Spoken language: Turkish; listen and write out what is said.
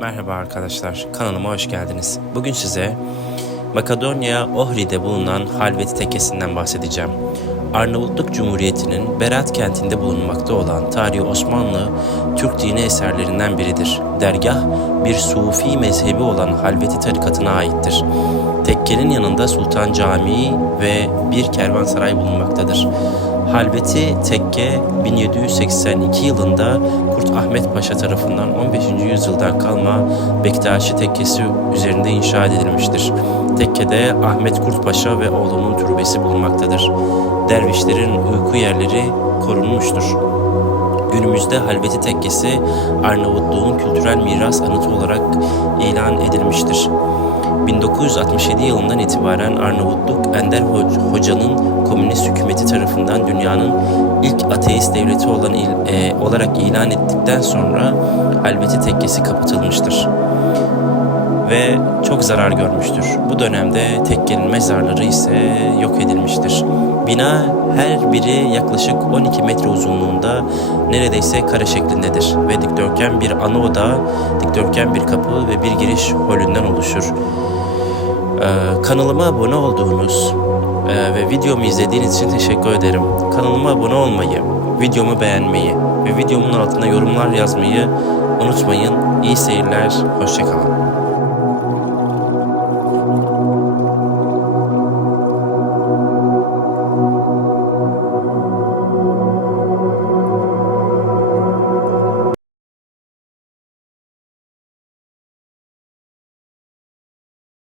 Merhaba arkadaşlar, kanalıma hoş geldiniz. Bugün size Makedonya Ohri'de bulunan Halveti Tekkesi'nden bahsedeceğim. Arnavutluk Cumhuriyeti'nin Berat kentinde bulunmakta olan tarihi Osmanlı Türk dini eserlerinden biridir. Dergah bir Sufi mezhebi olan Halveti tarikatına aittir. Tekkenin yanında Sultan Camii ve bir kervansaray bulunmaktadır. Halveti Tekke 1782 yılında Kurt Ahmet Paşa tarafından 15. yüzyıldan kalma Bektaşi Tekkesi üzerinde inşa edilmiştir. Tekkede Ahmet Kurt Paşa ve oğlunun türbesi bulunmaktadır. Dervişlerin uyku yerleri korunmuştur. Günümüzde Halveti Tekkesi Arnavutluğun kültürel miras anıtı olarak ilan edilmiştir. 1967 yılından itibaren Arnavutluk Ender Ho- Hoca'nın komünist hükümeti tarafından dünyanın ilk ateist devleti olan e, olarak ilan ettikten sonra Halveti Tekkesi kapatılmıştır ve çok zarar görmüştür. Bu dönemde tekkenin mezarları ise yok edilmiştir. Bina her biri yaklaşık 12 metre uzunluğunda neredeyse kare şeklindedir ve dikdörtgen bir ana oda, dikdörtgen bir kapı ve bir giriş holünden oluşur. Ee, kanalıma abone olduğunuz e, ve videomu izlediğiniz için teşekkür ederim. Kanalıma abone olmayı, videomu beğenmeyi ve videomun altına yorumlar yazmayı unutmayın. İyi seyirler, hoşçakalın.